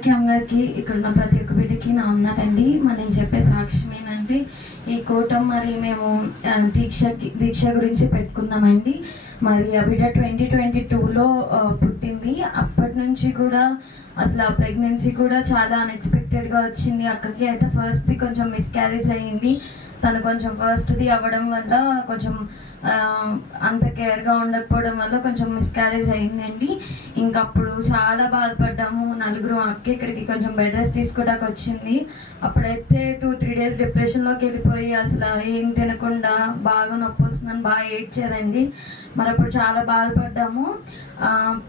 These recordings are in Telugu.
అందరికీ అందరికీ ఇక్కడ ఉన్న ప్రతి ఒక్క బిడ్డకి నా ఉన్నారండి మరి నేను చెప్పే సాక్ష్యం ఏంటంటే ఈ కూటం మరి మేము దీక్షకి దీక్ష గురించి పెట్టుకున్నామండి. మరి ఆ బిడ్డ ట్వంటీ ట్వంటీ టూలో పుట్టింది. అప్పటి నుంచి కూడా అసలు ఆ ప్రెగ్నెన్సీ కూడా చాలా అన్ఎక్స్పెక్టెడ్గా వచ్చింది. అక్కకి అయితే ఫస్ట్ది కొంచెం మిస్క్యారేజ్ అయ్యింది తను కొంచెం ఫస్ట్ది అవ్వడం వల్ల కొంచెం అంత కేర్గా ఉండకపోవడం వల్ల కొంచెం మిస్క్యారేజ్ అయిందండి. ఇంకప్పుడు చాలా బాధపడ్డాము. నలుగురు అక్క ఇక్కడికి కొంచెం బెడ్ రెస్ట్ తీసుకోవడానికి వచ్చింది. అప్పుడైతే టూ త్రీ డేస్ డిప్రెషన్లోకి వెళ్ళిపోయి అసలు ఏం తినకుండా బాగా నొప్పి వస్తుందని బాగా ఏడ్చేదండి. మరి అప్పుడు చాలా బాధపడ్డాము.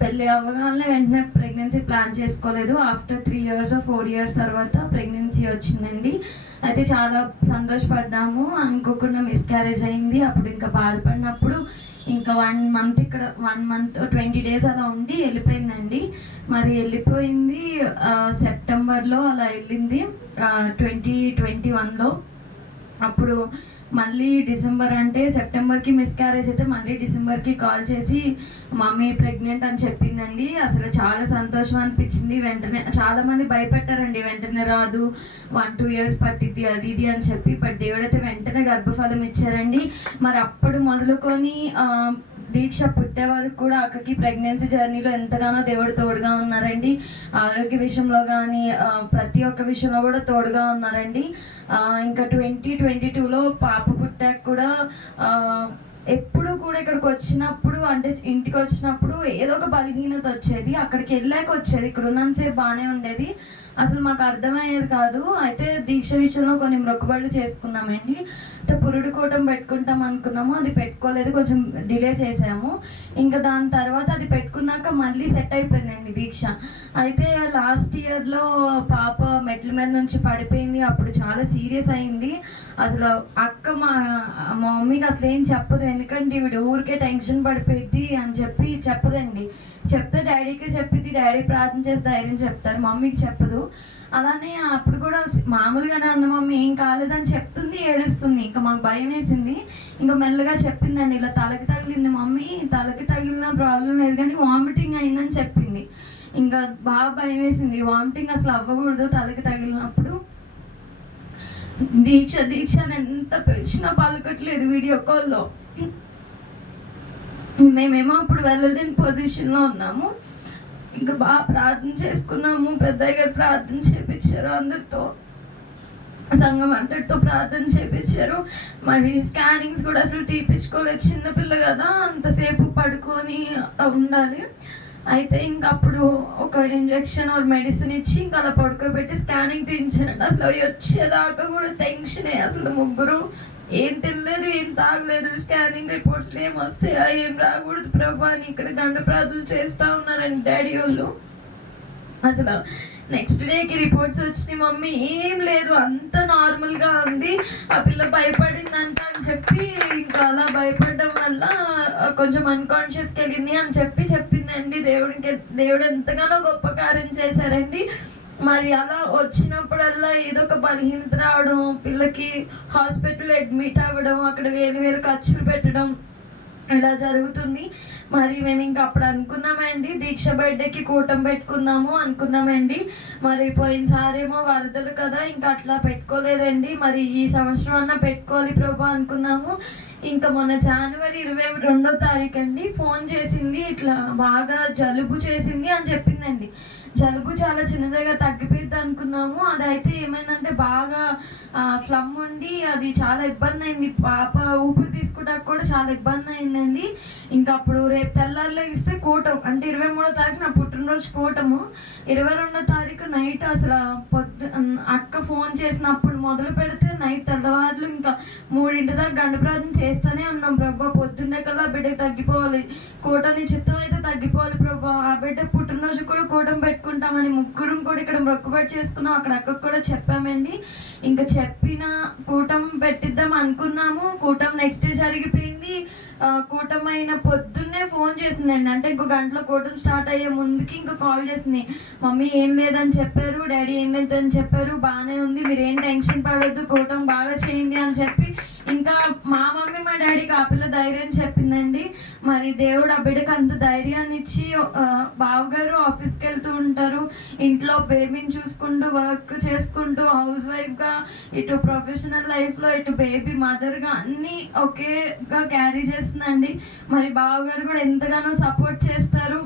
పెళ్ళి అవ్వగానే వెంటనే ప్రెగ్నెన్సీ ప్లాన్ చేసుకోలేదు. After three years four years తర్వాత ప్రెగ్నెన్సీ వచ్చిందండి. అయితే చాలా సంతోషపడ్డాము. అనుకోకుండా మిస్క్యారేజ్ అయింది. అప్పుడు ఇంకా బాధపడినప్పుడు ఇంకా వన్ మంత్ ఇక్కడ వన్ మంత్ ట్వంటీ డేస్ అలా ఉండి వెళ్ళిపోయిందండి. మరి వెళ్ళిపోయింది సెప్టెంబర్లో అలా వెళ్ళింది. ట్వంటీ ట్వంటీ వన్లో అప్పుడు మళ్ళీ డిసెంబర్ అంటే సెప్టెంబర్కి మిస్క్యారేజ్ అయితే మళ్ళీ డిసెంబర్కి కాల్ చేసి మమ్మీ ప్రెగ్నెంట్ అని చెప్పిందండి. అసలు చాలా సంతోషం అనిపించింది. వెంటనే చాలామంది భయపెట్టారండి. వెంటనే రాదు. వన్ టూ ఇయర్స్ పట్టిద్ది అది ఇది అని చెప్పి. బట్ దేవుడైతే వెంటనే గర్భఫలం ఇచ్చారండి. మరి అప్పుడు మొదలుకొని దీక్ష పుట్టే వరకు కూడా అక్కకి ప్రెగ్నెన్సీ జర్నీలో ఎంతగానో దేవుడు తోడుగా ఉన్నారండి. ఆరోగ్య విషయంలో కానీ ప్రతి ఒక్క విషయంలో కూడా తోడుగా ఉన్నారండి. ఇంకా ట్వంటీ ట్వంటీ టూలో పాప పుట్టాక కూడా ఎప్పుడు కూడా ఇక్కడికి వచ్చినప్పుడు అంటే ఇంటికి వచ్చినప్పుడు ఏదో ఒక బలహీనత వచ్చేది అక్కడికి వెళ్ళాక వచ్చేది ఇక్కడ ఉన్నంతసేపు బాగానే ఉండేది. అసలు మాకు అర్థమయ్యేది కాదు. అయితే దీక్ష విషయంలో కొన్ని మొక్కుబడులు చేసుకున్నామండి. అయితే పురుడు కూటం పెట్టుకుంటాం అనుకున్నాము. అది పెట్టుకోలేదు. కొంచెం డిలే చేసాము ఇంకా దాని తర్వాత అది పెట్టుకున్నాక మళ్ళీ సెట్ అయిపోయిందండి దీక్ష. అయితే లాస్ట్ ఇయర్లో పాప మెట్ల మీద నుంచి పడిపోయింది. అప్పుడు చాలా సీరియస్ అయింది. అసలు అక్క మా మా మమ్మీకి అసలు ఏం చెప్పదు. ఎందుకంటే వీడు ఊరికే టెన్షన్ పడిపోయింది అని చెప్పి చెప్పదండి. చెప్తే డాడీకి చెప్పింది డాడీ ప్రార్థన చేసి ధైర్యం చెప్తారు మమ్మీకి చెప్పదు. అలానే అప్పుడు కూడా మామూలుగానే అన్న మమ్మీ ఏం కాలేదని చెప్తుంది ఏడుస్తుంది. ఇంకా మాకు భయం వేసింది. ఇంకా మెల్లగా చెప్పిందండి ఇలా తలకి తగిలింది మమ్మీ తలకి తగిలిన ప్రాబ్లం లేదు కానీ వామిటింగ్ అయిందని చెప్పింది. ఇంకా బాగా భయం వేసింది. వామిటింగ్ అసలు అవ్వకూడదు తలకి తగిలినప్పుడు. దీక్ష దీక్ష అని ఎంత పిలిచినా పలకట్లేదు వీడియో కాల్లో. మేమేమో అప్పుడు వెళ్ళలేని పొజిషన్లో ఉన్నాము. ఇంకా బాగా ప్రార్థన చేసుకున్నాము. పెద్దయ్య గారు ప్రార్థన చేపించారు అందరితో. సంఘం అంతటితో ప్రార్థన చేపించారు. మరి స్కానింగ్స్ కూడా అసలు తీపించుకోలేదు చిన్నపిల్ల కదా అంతసేపు పడుకొని ఉండాలి. అయితే ఇంక అప్పుడు ఒక ఇంజెక్షన్ ఒక మెడిసిన్ ఇచ్చి ఇంకా అలా పడుకోబెట్టి స్కానింగ్ తీయించారండి. అసలు అవి వచ్చేదాకా కూడా టెన్షనే అసలు ముగ్గురు ఏం తినలేదు ఏం తాగలేదు స్కానింగ్ రిపోర్ట్స్ ఏం వస్తాయా ఏం రాకూడదు ప్రభు అని ఇక్కడ గంట ప్రార్థనలు చేస్తూ ఉన్నారండి డాడీ వాళ్ళు. అసలు నెక్స్ట్ డేకి రిపోర్ట్స్ వచ్చినాయి మమ్మీ ఏం లేదు అంత నార్మల్గా ఉంది. ఆ పిల్ల భయపడిందంట అని చెప్పి ఇంకా అలా భయపడడం వల్ల కొంచెం అన్కాన్షియస్కి వెళ్ళింది అని చెప్పి చెప్పిందండి. దేవుడికి దేవుడు ఎంతగానో గొప్ప కార్యం చేశారండి. మరి అలా వచ్చినప్పుడల్లా ఏదో ఒక బలహీనత రావడం పిల్లకి హాస్పిటల్ అడ్మిట్ అవ్వడం అక్కడ వేరు వేరు ఖర్చులు పెట్టడం ఇలా జరుగుతుంది. మరి మేము ఇంకా అప్పుడు అనుకున్నామండి దీక్ష బర్త్డేకి కూటం పెట్టుకుందాము అనుకున్నామండి. మరి పోయినసారేమో వరదలు కదా ఇంకా అట్లా పెట్టుకోలేదండి. మరి ఈ సంవత్సరం అన్న పెట్టుకోవాలి ప్రభా అనుకున్నాము. ఇంకా మొన్న జనవరి ఇరవై రెండో తారీఖు అండి ఫోన్ చేసింది ఇట్లా బాగా జలుబు చేసింది అని చెప్పిందండి. జలుబు చాలా చిన్నదిగా తగ్గిపోద్ది అనుకున్నాము. అదైతే ఏమైందంటే బాగా ఫ్లమ్ ఉండి అది చాలా ఇబ్బంది అయింది పాప ఊపిరి తీసుకోవడానికి కూడా చాలా ఇబ్బంది అయిందండి ఇంకా అప్పుడు రేపు తెల్లారిలో ఇస్తే కూటం. అంటే ఇరవై మూడో తారీఖు నా పుట్టినరోజు కూటము. ఇరవై రెండో తారీఖు నైట్ అసలు పొద్దు అక్క ఫోన్ చేసినప్పుడు మొదలు పెడితే నైట్ తెల్లవారులు ఇంకా మూడింటి దాకా గండ ప్రార్థన చేస్తూనే ఉన్నాం ప్రభా. పొద్దున్నే కదా ఆ బిడ్డకి తగ్గిపోవాలి. కూటమి చిత్తం అయితే తగ్గిపోవాలి ప్రభా. ఆ బిడ్డ పుట్టినరోజు కూడా కూటం పెట్టుకుంటామని ముగ్గురం కూడా ఇక్కడ మొక్కుబడి చేసుకున్నాం. అక్కడ అక్కకు కూడా చెప్పామండి. ఇంకా చెప్పిన కూటం పెట్టిద్దాం అనుకున్నాము. కూటం నెక్స్ట్ డే జరిగిపోయింది. కూటమైన కూటం అయిన పొద్దున్నే ఫోన్ చేసిందండి. అంటే ఇంకో గంటలో కూటం స్టార్ట్ అయ్యే ముందుకి ఇంకా కాల్ చేసింది. మమ్మీ ఏం లేదని చెప్పారు డాడీ ఏం లేదని చెప్పారు బాగానే ఉంది మీరు ఏం టెన్షన్ పడొద్దు కూటం బాగా చేయండి అని చెప్పి ఇంకా మా మమ్మీ మా డాడీకి ఆ పిల్ల ధైర్యం చెప్పిందండి. మరి దేవుడు ఆ బిడ్డకు అంత ధైర్యాన్ని ఇచ్చి బావగారు ఆఫీస్కి వెళ్తూ ఉంటారు. ఇంట్లో బేబీని చూసుకుంటూ వర్క్ చేసుకుంటూ హౌస్ వైఫ్గా ఇటు ప్రొఫెషనల్ లైఫ్లో ఇటు బేబీ మదర్గా అన్నీ ఒకేగా క్యారీ చేస్తుందండి. మరి బావగారు కూడా ఎంతగానో సపోర్ట్ చేస్తారు.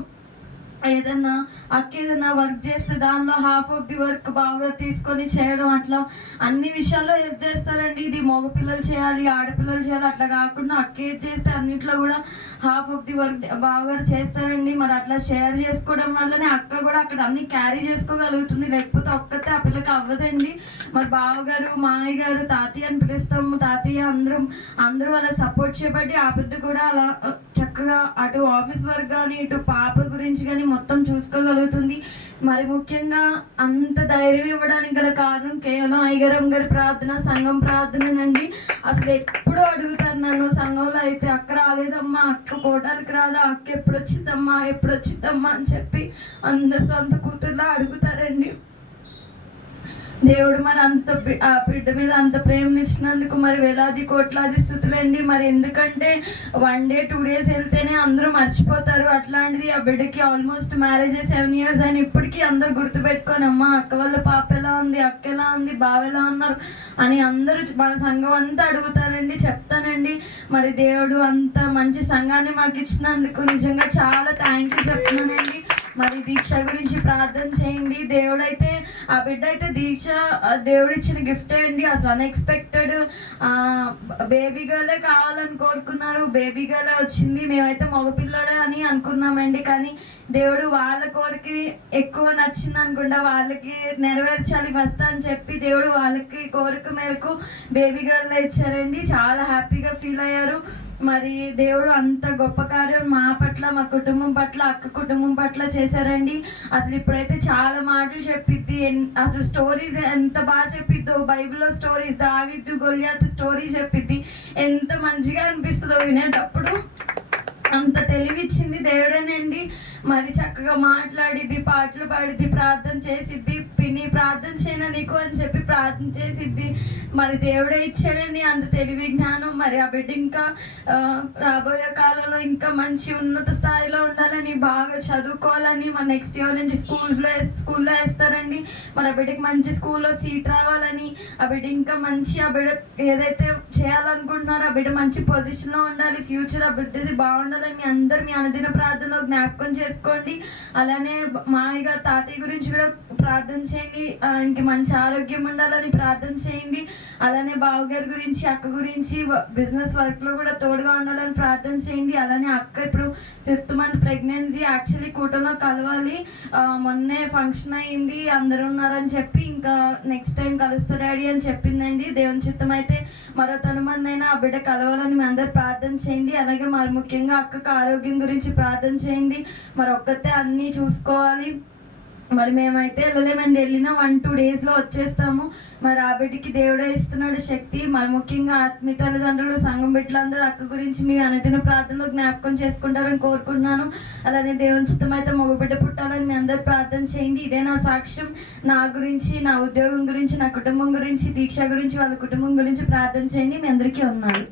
ఏదన్నా అక్క ఏదన్నా వర్క్ చేస్తే దానిలో హాఫ్ ఆఫ్ ది వర్క్ బాగా తీసుకొని చేయడం అట్లా అన్ని విషయాల్లో హెల్ప్ చేస్తారండి. ఇది మగ పిల్లలు చేయాలి ఆడపిల్లలు చేయాలి అట్లా కాకుండా అక్క ఏది చేస్తే అన్నిట్లో కూడా హాఫ్ ఆఫ్ ది వర్క్ బాగా చేస్తారండి. మరి అట్లా షేర్ చేసుకోవడం వల్లనే అక్క కూడా అక్కడ అన్ని క్యారీ చేసుకోగలుగుతుంది. లేకపోతే ఒక్కతే ఆ పిల్లకి అవ్వదండి. మరి బావగారు మామయ్య గారు తాతయ్య అని పిలుస్తాము. తాతయ్య అందరం అందరూ అలా సపోర్ట్ చేయబట్టి ఆ బిడ్డ కూడా అలా చక్కగా అటు ఆఫీస్ వర్క్ కానీ ఇటు పాప గురించి కానీ మొత్తం చూసుకోగలుగుతుంది. మరి ముఖ్యంగా అంత ధైర్యం ఇవ్వడానికి గల కారణం కేవలం అయ్యగారం గారి ప్రార్థన సంఘం ప్రార్థననండి. అసలు ఎప్పుడు అడుగుతారు నన్ను? సంఘంలో అయితే అక్క రాలేదమ్మా అక్క కోటానికి రాదా అక్క ఎప్పుడు వచ్చిందమ్మా ఎప్పుడు వచ్చిందమ్మా అని చెప్పి అందరు సొంత కూతుర్లా అడుగుతారండి. దేవుడు మరి అంత ఆ బిడ్డ మీద అంత ప్రేమనిచ్చినందుకు మరి వేలాది కోట్లాది స్థుతులండి. మరి ఎందుకంటే వన్ డే టూ డేస్ వెళ్తేనే అందరూ మర్చిపోతారు. అట్లాంటిది ఆ బిడ్డకి ఆల్మోస్ట్ మ్యారేజ్ సెవెన్ ఇయర్స్ అని ఇప్పటికీ అందరూ గుర్తుపెట్టుకొని అమ్మ అక్క వాళ్ళ పాప ఎలా ఉంది? అక్క ఎలా ఉంది? బావ ఎలా ఉన్నారు? అని అందరూ మన సంఘం అంతా అడుగుతారండి చెప్తానండి. మరి దేవుడు అంత మంచి సంఘాన్ని మాకు ఇచ్చినందుకు నిజంగా చాలా థ్యాంక్ యూ చెప్తున్నానండి. మరి దీక్ష గురించి ప్రార్థన చేయండి. దేవుడైతే ఆ బిడ్డ అయితే దీక్ష దేవుడు ఇచ్చిన గిఫ్ట్ అండి. అసలు అన్ఎక్స్పెక్టెడ్ బేబీ గర్లే కావాలని కోరుకున్నారు. బేబీ గర్లే వచ్చింది. మేమైతే మగపిల్లడే అని అనుకున్నామండి. కానీ దేవుడు వాళ్ళ కోరిక ఎక్కువ నచ్చింది అనుకుంటా వాళ్ళకి నెరవేర్చాలి ఫస్ట్ అని చెప్పి దేవుడు వాళ్ళకి కోరిక మేరకు బేబీ గర్లే ఇచ్చారండి. చాలా హ్యాపీగా ఫీల్ అయ్యారు. మరి దేవుడు అంత గొప్ప కార్యం మా పట్ల మా కుటుంబం పట్ల అక్క కుటుంబం పట్ల చేశారండి. అసలు ఇప్పుడైతే చాలా మాటలు చెప్పిద్ది. ఎన్- అసలు స్టోరీస్ ఎంత బాగా చెప్పిద్దో బైబిల్లో స్టోరీస్ దావిద్దు గొల్యాత్ స్టోరీ చెప్పిద్ది. ఎంత మంచిగా అనిపిస్తుందో వినేటప్పుడు అంత తెలివిచ్చింది దేవుడేనండి. మరి చక్కగా మాట్లాడిద్ది పాటలు పాడిద్ది ప్రార్థన చేసిద్ది. ప్రార్థన చేయను నీకు అని చెప్పి ప్రార్థన చేసిద్ది. మరి దేవుడే ఇచ్చాడండి అంత తెలివి జ్ఞానం. మరి ఆ బిడ్డ ఇంకా రాబోయే కాలంలో ఇంకా మంచి ఉన్నత స్థాయిలో ఉండాలని బాగా చదువుకోవాలని మన నెక్స్ట్ ఇయర్ నుంచి స్కూల్స్లో స్కూల్లో వేస్తారండి. మరి ఆ బిడ్డకి మంచి స్కూల్లో సీట్ రావాలని ఆ బిడ్డ ఇంకా మంచి ఆ బిడ్డ ఏదైతే చేయాలనుకుంటున్నారో ఆ బిడ్డ మంచి పొజిషన్లో ఉండాలి. ఫ్యూచర్ ఆ బిడ్డది బాగుండాలని అందరు మీ అనుదిన ప్రార్థనలో జ్ఞాపకం చేసుకోండి. అలానే మా తాతయ్య గురించి కూడా ప్రార్థన చేయండి. ఆయనకి మంచి ఆరోగ్యం ఉండాలని ప్రార్థన చేయండి. అలానే బావగారి గురించి అక్క గురించి బిజినెస్ వర్క్లో కూడా తోడుగా ఉండాలని ప్రార్థన చేయండి. అలానే అక్క ఇప్పుడు ఫిఫ్త్ మంత్ ప్రెగ్నెన్సీ యాక్చువల్లీ కూటంలో కలవాలి. మొన్నే ఫంక్షన్ అయింది అందరూ ఉన్నారని చెప్పి ఇంకా నెక్స్ట్ టైం కలుస్తా డాడీ అని చెప్పిందండి. దేవుని చిత్తం అయితే మరో తన మంది అయినా ఆ బిడ్డ కలవాలని మీ అందరు ప్రార్థన చేయండి. అలాగే మరి ముఖ్యంగా అక్కకు ఆరోగ్యం గురించి ప్రార్థన చేయండి. మరి ఒక్కతే అన్నీ చూసుకోవాలి. మరి మేమైతే వెళ్ళలేమండి. వెళ్ళిన వన్ టూ డేస్లో వచ్చేస్తాము. మరి ఆ బిడ్డకి దేవుడే ఇస్తున్నాడు శక్తి. మరి ముఖ్యంగా ఆత్మీయ తల్లిదండ్రులు సంఘం బిడ్డలందరూ అక్క గురించి మీ అనుదిన ప్రార్థనలో జ్ఞాపకం చేసుకుంటారని కోరుకుంటున్నాను. అలానే దేవుని చిత్తం అయితే మగ బిడ్డ పుట్టాలని మీ అందరు ప్రార్థన చేయండి. ఇదే నా సాక్ష్యం. నా గురించి నా ఉద్యోగం గురించి నా కుటుంబం గురించి దీక్ష గురించి వాళ్ళ కుటుంబం గురించి ప్రార్థన చేయండి. మీ అందరికీ ఉన్నారు